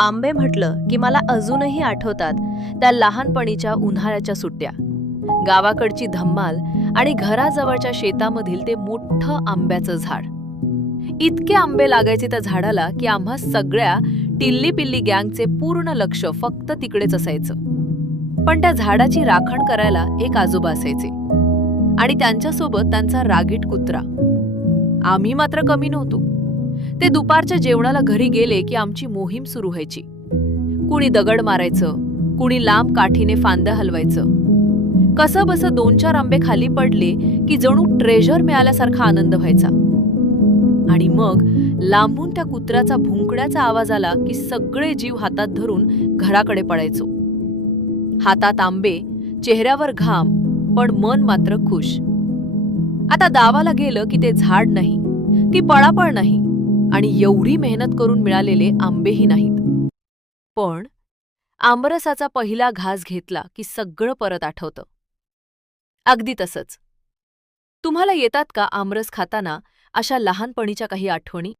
आंबे म्हटलं की मला अजूनही आठवतात त्या लहानपणीच्या उन्हाळ्याच्या सुट्ट्या, गावाकडची धम्माल आणि घराजवळच्या शेतामधील ते मोठं आंब्याचं झाड. इतके आंबे लागायचे त्या झाडाला की आम्हा सगळ्या टिल्ली पिल्ली गँगचे पूर्ण लक्ष फक्त तिकडेच असायचं. पण त्या झाडाची राखण करायला एक आजोबा असायचे आणि त्यांच्यासोबत त्यांचा रागीट कुत्रा. आम्ही मात्र कमी नव्हतो. ते दुपारच्या जेवणाला घरी गेले की आमची मोहीम सुरू व्हायची. कुणी दगड मारायचं, कुणी लांब काठीने फांद्या हलवायचं. कसं बसं 2-4 आंबे खाली पडले की जणू ट्रेझर मिळाल्यासारखा आनंद व्हायचा. आणि मग लांबून त्या कुत्र्याचा भुंकण्याचा आवाज आला की सगळे जीव हातात धरून घराकडे पळायचो. हातात आंबे, चेहऱ्यावर घाम, पण मन मात्र खुश. आता गावाला गेलं की ते झाड नाही, ती पळापळ नाही आणि एवढी मेहनत करून मिळालेले आंबेही नाहीत. पण आंबरसाचा पहिला घास घेतला की सगळं परत आठवतं. अगदी तसंच. तुम्हाला येतात का आमरस खाताना अशा लहानपणीच्या काही आठवणी?